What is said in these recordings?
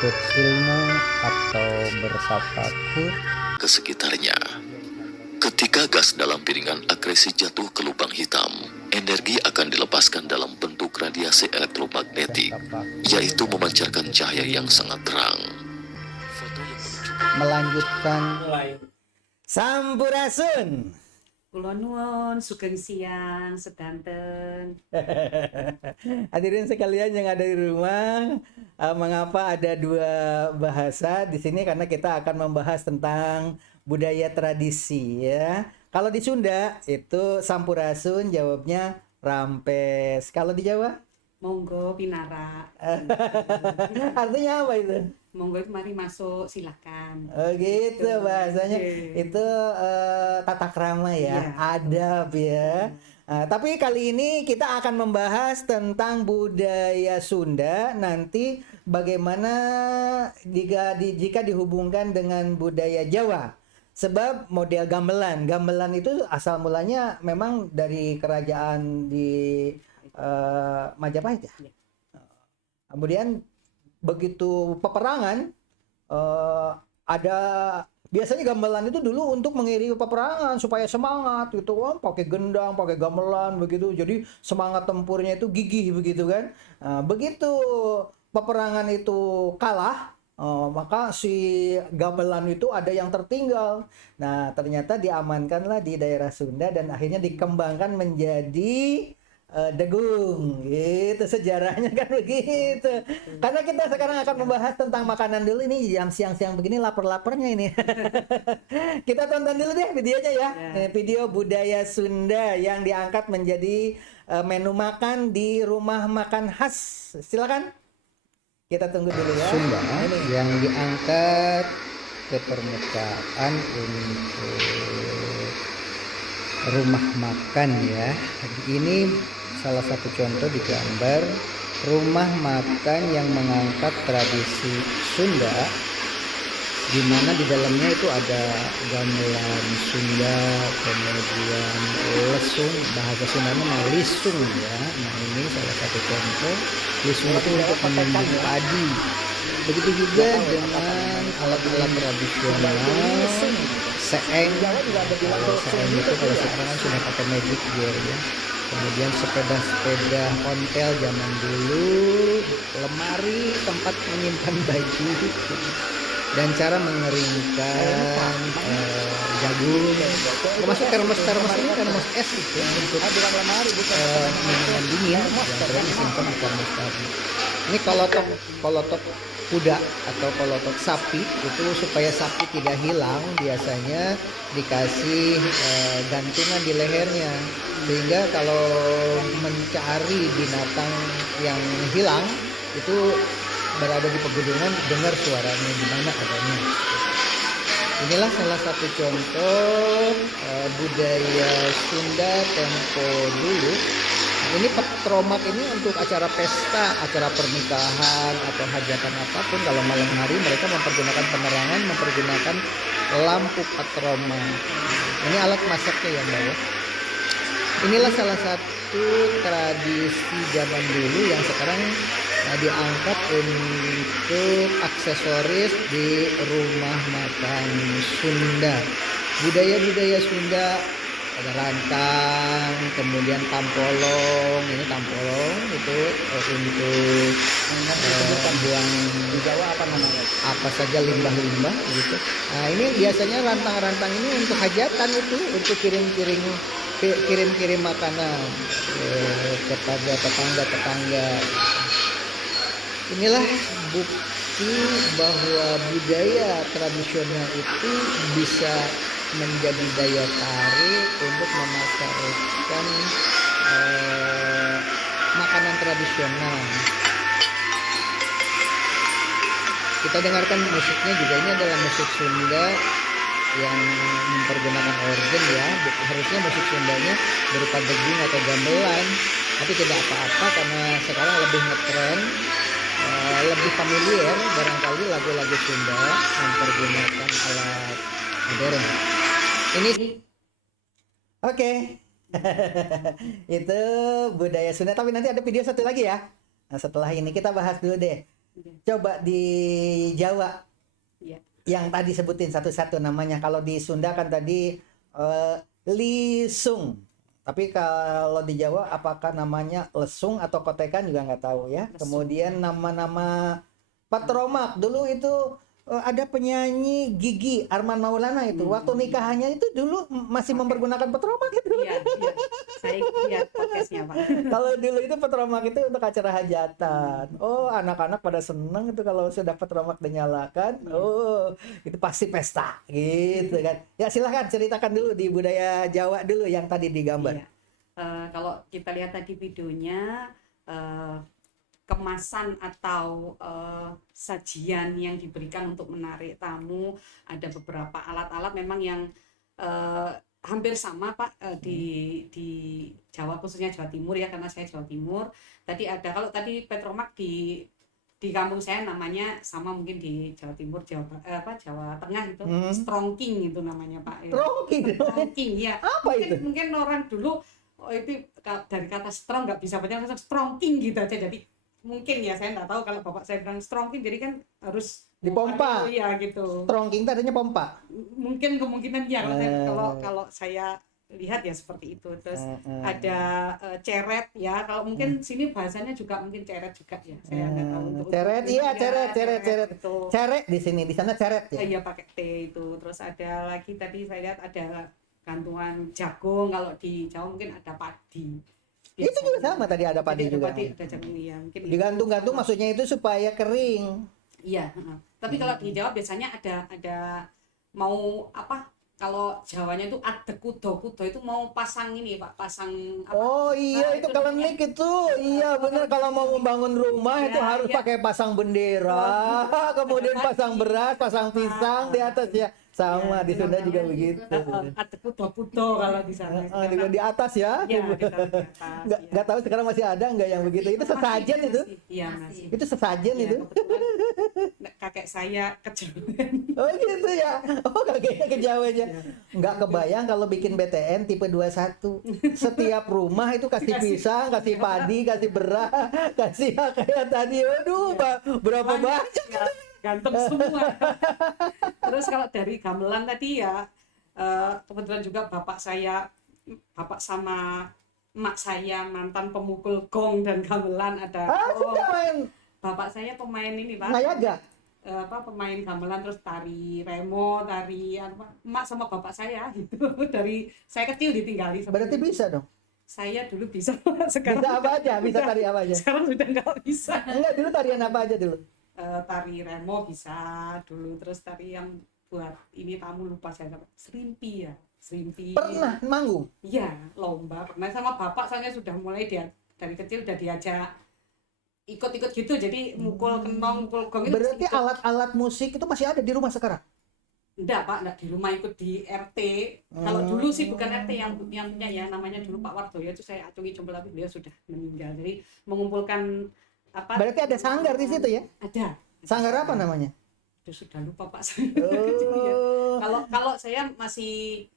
menuntut ilmu atau bertafakur ke sekitarnya. Ketika gas dalam piringan akresi jatuh ke lubang hitam, energi akan dilepaskan dalam bentuk radiasi elektromagnetik, yaitu memancarkan cahaya yang sangat terang. Foto yang menunjukkan melanjutkan Sampurasun. Kula nuwun sugeng siang sedanten. Hadirin sekalian yang ada di rumah, mengapa ada dua bahasa di sini? Karena kita akan membahas tentang budaya tradisi ya. Kalau di Sunda itu sampurasun, jawabnya rampes. Kalau di Jawa Monggo pinara. artinya apa itu? Monggo mari masuk silakan. Oh gitu bahasanya. Oke. Itu tata krama ya, Iya. adab ya. Tapi kali ini kita akan membahas tentang budaya Sunda, nanti bagaimana jika dihubungkan dengan budaya Jawa. Sebab model gamelan itu asal mulanya memang dari kerajaan di Majapahit ya. Iya. Kemudian begitu peperangan, ada biasanya gamelan itu dulu untuk mengiringi peperangan supaya semangat gitu kan, pakai gendang, pakai gamelan begitu, jadi semangat tempurnya itu gigih begitu kan. Begitu peperangan itu kalah, maka si gamelan itu ada yang tertinggal. Nah ternyata diamankanlah di daerah Sunda dan akhirnya dikembangkan menjadi degung gitu, sejarahnya kan begitu. Karena kita sekarang akan membahas tentang makanan dulu, ini jam siang-siang begini lapar-laparnya ini. Kita tonton dulu deh videonya ya. Video budaya Sunda yang diangkat menjadi menu makan di rumah makan khas. Silakan. Kita tunggu dulu ya. Sunda Nah, ini. yang diangkat ke permukaan untuk rumah makan ya. Ini salah satu contoh di gambar rumah makan yang mengangkat tradisi Sunda, di mana di dalamnya itu ada gamelan Sunda, kemudian lesung, bahasa Sundanya mah lisung ya. Nah ini salah satu contoh. Lisung itu untuk menanam padi. Begitu juga dengan alat-alat tradisional, seeng. Seeng itu kalau sekarang kan sudah pakai magic gear ya. Kemudian sepeda-sepeda ontel zaman dulu, lemari tempat menyimpan baju, dan cara mengeringkan jagung, termasuk termos ini termos es gitu ya, untuk minuman dingin yang sering disimpan di termos tadi. Ini kolotok kuda atau kolotok sapi itu supaya sapi tidak hilang, biasanya dikasih gantungan di lehernya, sehingga kalau mencari binatang yang hilang itu berada di pegunungan, dengar suaranya di mana adanya. Inilah salah satu contoh budaya Sunda tempo dulu. Ini petromak ini untuk acara pesta, acara pernikahan atau hajatan apapun. Kalau malam hari mereka mempergunakan penerangan, mempergunakan lampu petromak. Ini alat masaknya yang bawah. Inilah salah satu tradisi zaman dulu yang sekarang diangkat untuk aksesoris di rumah makan Sunda. Budaya-budaya Sunda ada rantang, kemudian tampolong. Ini tampolong itu untuk buang Di Jawa apa namanya? apa saja limbah-limbah gitu. Nah ini biasanya rantang-rantang ini untuk hajatan, itu untuk kirim-kirim makanan kepada tetangga-tetangga. Inilah bukti bahwa budaya tradisional itu bisa menjadi daya tarik untuk memasarkan makanan tradisional. Kita dengarkan musiknya juga, ini adalah musik Sunda yang mempergunakan organ ya. Harusnya musik Sundanya berupa degung atau gamelan, tapi tidak apa-apa karena sekarang lebih ngetren, lebih familiar barangkali lagu-lagu Sunda mempergunakan alat modern. Ini Oke. Itu budaya Sunda, tapi nanti ada video satu lagi ya. Nah, setelah ini kita bahas dulu deh. Iya. Coba di Jawa Iya. yang tadi sebutin satu-satu namanya. Kalau di Sunda kan tadi lisung. Tapi kalau di Jawa apakah namanya lesung atau kotekan juga nggak tahu ya. Lesung. Kemudian nama-nama patromak dulu itu ada penyanyi Gigi Arman Maulana itu waktu nikahannya itu dulu masih mempergunakan petromak itu. Iya, iya. Saya lihat podcastnya Pak. Kalau dulu itu petromak itu untuk acara hajatan. Oh, anak-anak pada seneng itu kalau sudah petromak dinyalakan. Oh, itu pasti pesta gitu kan. Ya silahkan ceritakan dulu di budaya Jawa dulu yang tadi digambar. Iya. Kalau kita lihat tadi videonya, kemasan atau sajian yang diberikan untuk menarik tamu, ada beberapa alat-alat memang yang hampir sama Pak, di Jawa, khususnya Jawa Timur ya, karena saya Jawa Timur. Tadi ada, kalau tadi petromak di kampung saya namanya sama, mungkin di Jawa Timur, Jawa Tengah itu strongking itu namanya Pak. Strongking? Strongking ya. Apa itu? Mungkin orang dulu itu dari kata strong nggak bisa baca, langsung strongking gitu aja. Jadi mungkin ya, saya nggak tahu kalau bapak saya bilang strongking, jadi kan harus Dipompa. Iya gitu. Strongking tadinya pompa. Mungkin kemungkinan ya, kalau saya lihat ya seperti itu. Terus ada ceret ya, kalau mungkin sini bahasanya juga mungkin ceret juga ya, saya nggak tahu. Ceret, iya, ceret. Itu. Ceret di sini, di sana ceret ya. Iya, pakai T itu. Terus ada lagi tadi saya lihat ada gantungan jagung, kalau di Jawa mungkin ada padi. Itu juga sama tadi ada padi juga. Padi, ada jagung ya, mungkin Digantung-gantung maksudnya itu supaya kering. Iya, tapi kalau di Jawa biasanya ada mau apa? Kalau Jawanya itu ada kudo itu mau pasang ini Pak, pasang apa? Oh iya, itu kelenik itu. Iya benar, kalau mau membangun rumah itu harus pakai pasang bendera, kemudian pasang beras, pasang pisang di atas ya. Sama di Sunda juga begitu. Ada kudo kalau di sana. Juga di atas ya. Iya, di atas. Nggak tahu sekarang masih ada nggak yang begitu. Itu sesajen itu. Iya, masih. Itu sesajen Ya, itu. kebetulan kakek saya kejawen. Oh gitu ya. Oh kakeknya kejauhannya. Nggak kebayang kalau bikin BTN tipe 21. Setiap rumah itu kasih pisang, kasih padi, kasih beras, kasih kayak tadi. Waduh, berapa banyak. Ganteng semua. Terus kalau dari gamelan tadi ya, kebetulan juga bapak sama emak saya mantan pemukul gong dan gamelan ada. Sudah main Bapak saya pemain ini Pak. ngayaga. Pemain gamelan, terus tari remo, tari apa, emak sama bapak saya gitu. Dari saya kecil ditinggali. Berarti bisa dong. Saya dulu bisa, sekarang Bisa apa aja? Bisa tari apa aja? sekarang sudah nggak bisa. Enggak, dulu tarian apa aja dulu? Tari remo bisa dulu, terus tari yang buat ini tamu lupa saya, serimpi ya, serimpi. Pernah manggung? Iya, lomba pernah sama bapak. Saya sudah mulai dari kecil udah diajak ikut-ikut gitu, jadi mukul kenong, mukul gong itu. Berarti alat-alat musik itu masih ada di rumah sekarang? Enggak Pak, enggak di rumah, ikut di RT. Kalau dulu sih bukan RT yang punya ya, namanya dulu Pak Wardoyo, itu saya acungi jempol tapi beliau sudah meninggal. Jadi mengumpulkan apa? Berarti ada sanggar di situ ya? Ada. Sanggar apa namanya? Itu sudah lupa Pak saya. Oh. Kalau saya masih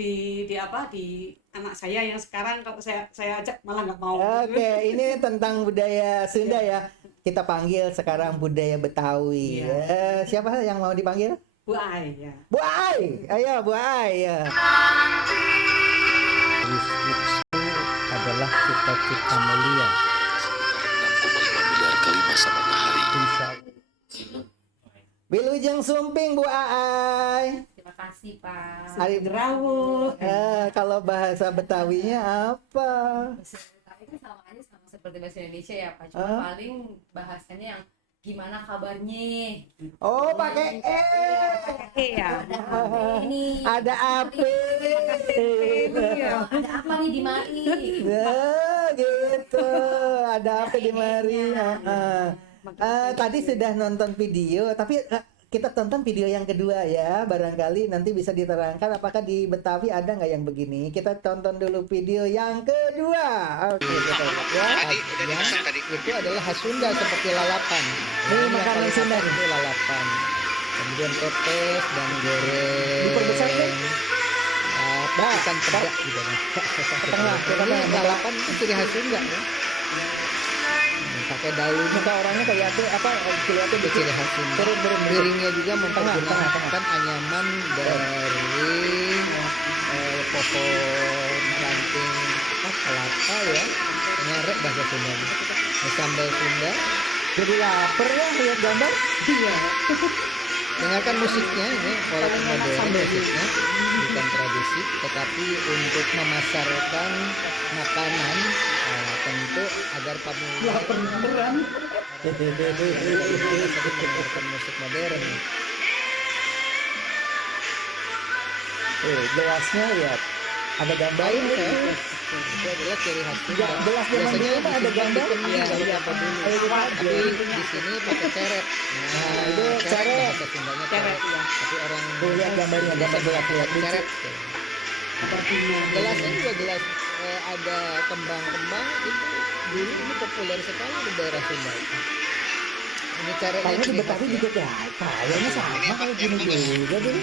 di anak saya yang sekarang, kalau saya ajak malah nggak mau. Oke, ini tentang budaya Sunda ya. Kita panggil sekarang budaya Betawi. Iya. Siapa yang mau dipanggil? Bu Ai ya. Bu Ai. Ayo Bu Ai ya. Adalah cita-cita mulia. 6,5 miliar kali masa matahari. Insya Allah. Wilujeng Sumping Bu Ai. Terima kasih Pak. Ari Derawu. kalau bahasa Betawinya apa? Bahasa Betawi kan sama aja sama seperti bahasa Indonesia ya Pak. Cuma paling bahasanya yang gimana kabarnya. Oh, pakai Iya. Ada apa ini? Ada api. Ada apa nih di mari? Nah, gitu. Ada apa di mari? Tadi sudah nonton video, tapi kita tonton video yang kedua ya. Barangkali nanti bisa diterangkan apakah di Betawi ada nggak yang begini. Kita tonton dulu video yang kedua. Oke, kita lihat ya. Itu adalah khas Sunda seperti lalapan. Ini makanan Sunda itu lalapan. Kemudian pepes dan goreng. Diperbesar kan? Bahkan pedak juga. Tengah, ini lalapan itu ciri khas Sunda ya. pakai daun. Muka orangnya kayak apa kelihatan Itu ciri khas Sunda. Turun. Piringnya juga Tengah. mempergunakan anyaman dari pohon ranting kelapa ya, nyerek bahasa Sunda. Sambal Sunda. Jadi lapar ya lihat gambar. Iya. Dengarkan musiknya ini, walaupun modern musiknya bukan tradisi, tetapi untuk memasarkan makanan tentu agar pemula Lapar beneran. mendengarkan musik modern. Gelasnya lihat. Ada gambar Lain ini. ya, itu adalah ciri khas Sunda. Gelas zaman dulu kan ada gambar. Iya, apa dulu. Tapi di sini pakai ceret. Nah, itu ceret. bahasa Sundanya Ceret, ceret. ya. Tapi orang Tuh lihat gambarnya, gambar gelas lihat ceret. Apa bunga? Gelasnya juga gelas ada kembang-kembang itu dulu ini populer sekali di daerah Sunda. Ini ceretnya Kayaknya di ciri Betawi khasnya. juga kayaknya sama kayak gini juga deh.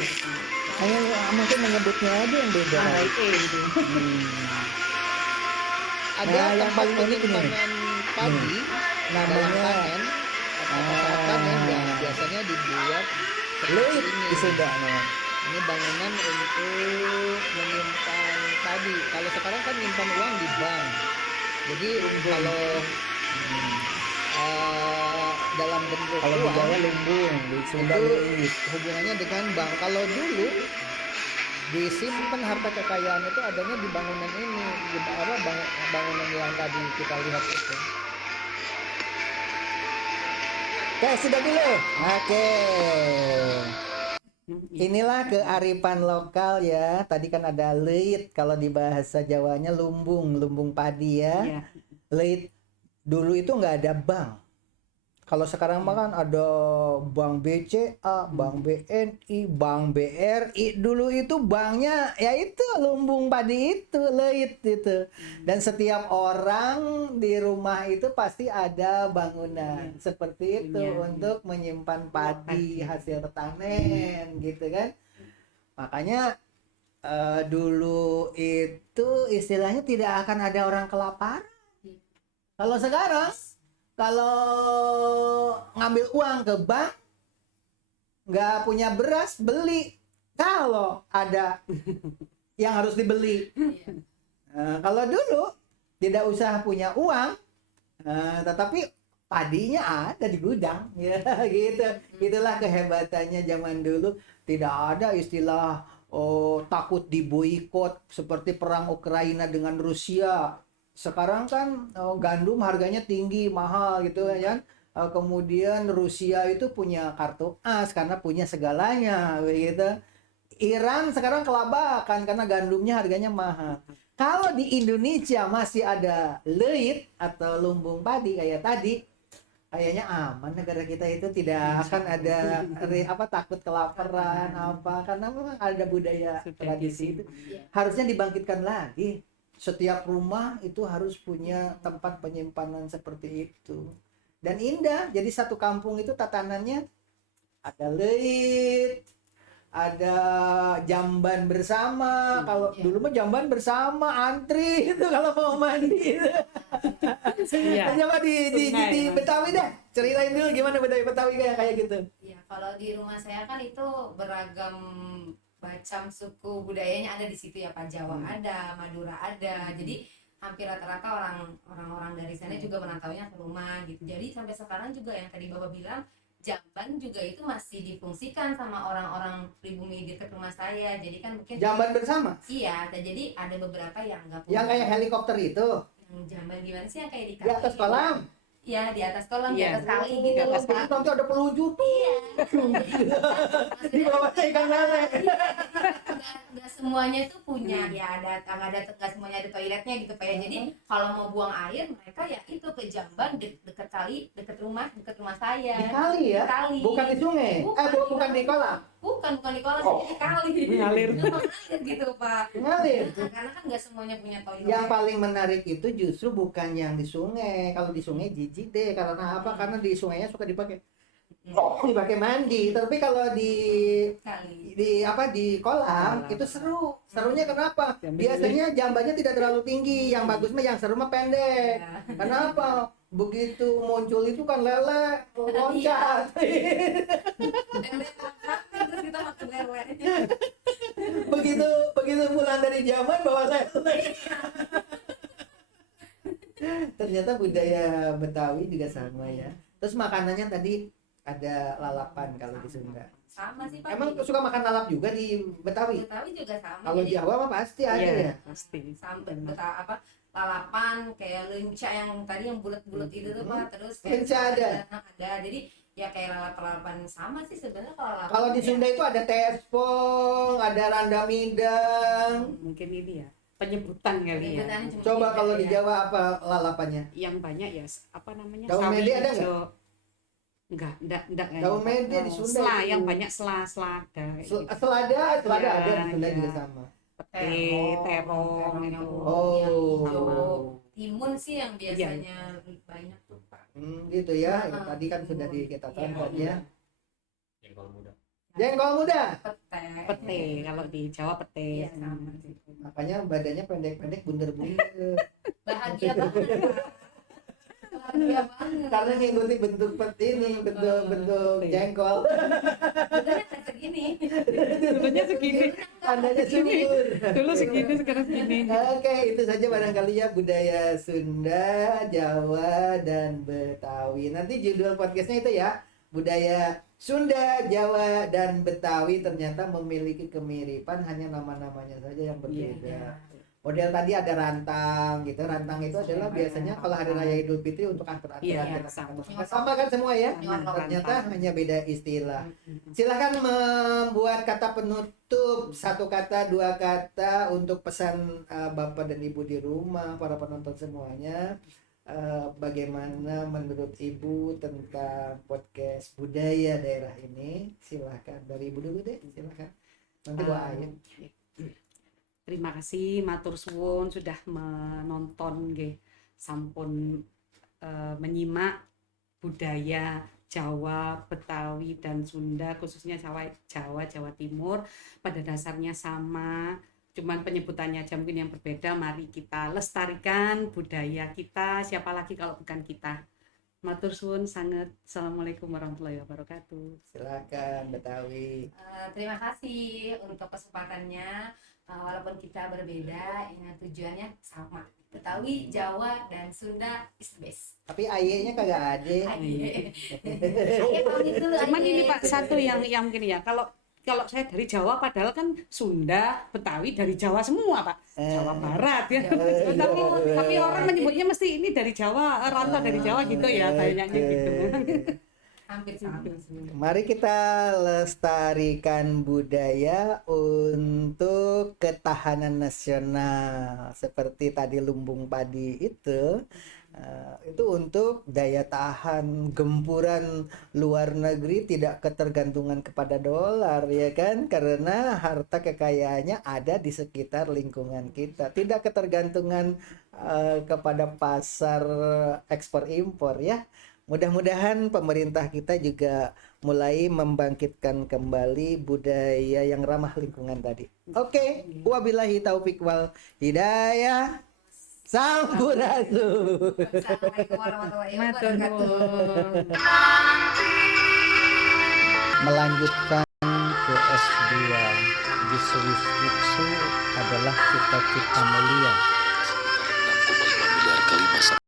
Hanya mungkin menyebutnya aja yang beda. Ah, itu. Ada Nah, yang tempat paling unik ini. penyimpanan padi dalam Namanya panen atau saat panen yang biasanya dibuat Leit seperti di Sunda namanya. Ini bangunan untuk menyimpan padi. Kalau sekarang kan nyimpan uang di bank. Jadi kalau dalam bentuk Kalau di uang Jawa lumbung, di Sunda itu leit. hubungannya dengan bank. Kalau dulu disimpan harta kekayaan itu adanya di bangunan ini, di bangunan yang tadi kita lihat itu. Oke, sudah dulu. Oke. Inilah kearifan lokal ya. Tadi kan ada leit, kalau di bahasa Jawanya lumbung, lumbung padi ya. Iya. Leit dulu itu nggak ada bank. Kalau sekarang mah kan ada Bank BCA, Bank BNI, Bank BRI. Dulu itu banknya ya itu lumbung padi itu, leit itu. Dan setiap orang di rumah itu pasti ada bangunan seperti itu Iya. untuk menyimpan padi hasil panen gitu kan. Makanya dulu itu istilahnya tidak akan ada orang kelaparan. Kalau sekarang kalau ngambil uang ke bank nggak punya beras beli, kalau ada yang harus dibeli. Nah, kalau dulu tidak usah punya uang, tetapi padinya ada di gudang ya gitu. Itulah kehebatannya zaman dulu. Tidak ada istilah takut diboikot seperti perang Ukraina dengan Rusia. Sekarang kan gandum harganya tinggi, mahal gitu ya. Kemudian Rusia itu punya kartu as karena punya segalanya begitu. Iran sekarang kelabakan karena gandumnya harganya mahal. Kalau di Indonesia masih ada leit atau lumbung padi kayak tadi, kayaknya aman negara kita itu, tidak akan ada takut kelaparan apa, karena memang ada budaya tradisi itu. Harusnya dibangkitkan lagi. Setiap rumah itu harus punya tempat penyimpanan seperti itu. Dan indah. Jadi satu kampung itu tatanannya ada leit, ada jamban bersama. Kalau dulu mah jamban bersama, antri itu kalau mau mandi. Iya. Coba di Betawi deh. Ceritain dulu gimana Betawi kayak gitu. Ya, kalau di rumah saya kan itu beragam macam suku budayanya ada di situ ya, Pak. Jawa ada, Madura ada. Jadi hampir rata-rata orang-orang dari sana juga menantaunya ke rumah gitu. Jadi sampai sekarang juga yang tadi Bapak bilang, jamban juga itu masih difungsikan sama orang-orang pribumi dekat rumah saya. Jadi kan mungkin Jamban bersama. iya, jadi ada beberapa yang nggak punya. Yang kayak helikopter itu Yang jamban gimana sih yang kayak di di atas kali kolam. gitu? Iya, di atas kolam, di Iya. atas kali gitu loh, Terus Pak. nanti ada peluncur tuh. Iya. Di bawahnya ikan lele. Nggak semuanya itu punya ya, nggak semuanya ada toiletnya gitu Pak ya. Jadi kalau mau buang air mereka ya itu ke jamban dekat kali, dekat rumah saya. Di kali ya? Di kali. Bukan di sungai. Bukan di kolam. Bukan di kolam, Oh. jadi di kali. Mengalir. Mengalir gitu Pak. Ngalir. Karena kan nggak semuanya punya toilet. Yang paling menarik itu justru bukan yang di sungai. Kalau di sungai jijik deh. Karena apa? Karena di sungainya suka dipakai dipakai mandi. Tapi kalau di Kali. di kolam itu seru. Serunya kenapa? Biasanya jambannya tidak terlalu tinggi. Yang bagus mah yang seru mah pendek. Ya. Kenapa? begitu muncul itu kan lele loncat. Lele makan, terus kita makan lele. begitu begitu pulang dari zaman bawa lele. Ternyata budaya Betawi juga sama ya. Terus makanannya tadi ada lalapan kalau di Sunda. Sama sih Pak. Emang suka makan lalap juga di Betawi? Betawi juga sama. Kalau Jadi Jawa mah pasti ada Iya, ya. pasti. sampai lalapan kayak lenca yang tadi yang bulat-bulat itu tuh Pak, terus Lenca ada? Jadi ya kayak lalapan sama sih sebenarnya kalau lalapan. Kalau di Sunda itu ada tespong, ada randa midang. Mungkin ini ya penyebutan kali ya. Penyebutannya cuma Coba beda kalau di ya. Jawa apa lalapannya? Yang banyak ya apa namanya? Daun sawi mede ada hijau. Enggak kayaknya. Daun mede di Sunda Sela itu. yang banyak selada. Selada Iya, ada di Sunda iya. juga sama. Terong yang itu. yang Oh. hijau. Timun sih yang biasanya banyak tuh Pak. Gitu ya. Yang tadi kan sudah kita Iya. tonton ya. Jengkol muda. Jengkol muda. Pete, kalau di Jawa pete. Iya, sama sih. Makanya badannya pendek-pendek bunder-bunder. Bahagia banget Pak. Bahagia banget. Karena ngikuti bentuk bentuk jengkol. Sebenarnya nggak segini. Dulunya segini. Tandanya subur. Dulu segini, sekarang segini. Oke, itu saja barangkali ya budaya Sunda, Jawa, dan Betawi. Nanti judul podcastnya itu ya, budaya Sunda, Jawa, dan Betawi ternyata memiliki kemiripan, hanya nama-namanya saja yang berbeda. Iya. Model tadi ada rantang gitu. Rantang itu adalah biasanya kalau hari raya Idul Fitri untuk aturan Iya, kita sama. sama kan semua ya. Sama, Ternyata rantang. hanya beda istilah. Silahkan membuat kata penutup, satu kata, dua kata untuk pesan Bapak dan Ibu di rumah, para penonton semuanya. Bagaimana menurut Ibu tentang podcast budaya daerah ini? Silahkan dari Ibu dulu deh, silahkan. Nanti doa ya. Terima kasih matur suwun sudah menonton nggih, sampun menyimak budaya Jawa, Betawi, dan Sunda, khususnya Jawa Timur pada dasarnya sama, cuman penyebutannya aja mungkin yang berbeda. Mari kita lestarikan budaya kita, siapa lagi kalau bukan kita. Matur suwun sangat. Assalamualaikum warahmatullahi wabarakatuh. Silakan Betawi. Terima kasih untuk kesempatannya. Walaupun kita berbeda, tujuannya sama. Betawi, Jawa, dan Sunda is the best. Tapi ayahnya kagak ada. Aye. Aye pamit dulu. Cuman Aye. ini Pak, satu yang mungkin ya, kalau saya dari Jawa, padahal kan Sunda, Betawi dari Jawa semua Pak, Jawa Barat ya. Tapi orang menyebutnya mesti ini dari Jawa, rantau dari Jawa gitu ya, kayaknya gitu. Hampir sama. Mari kita lestarikan budaya untuk ketahanan nasional. Seperti tadi lumbung padi itu untuk daya tahan gempuran luar negeri, tidak ketergantungan kepada dolar ya kan, karena harta kekayaannya ada di sekitar lingkungan kita, tidak ketergantungan kepada pasar ekspor impor ya. Mudah-mudahan pemerintah kita juga mulai membangkitkan kembali budaya yang ramah lingkungan tadi. Oke, wabillahi taufik wal hidayah. Sampurasun. Assalamualaikum warahmatullahi Matur wabarakatuh. nuwun. Melanjutkan ke S2 di Swiss itu adalah cita-cita mulia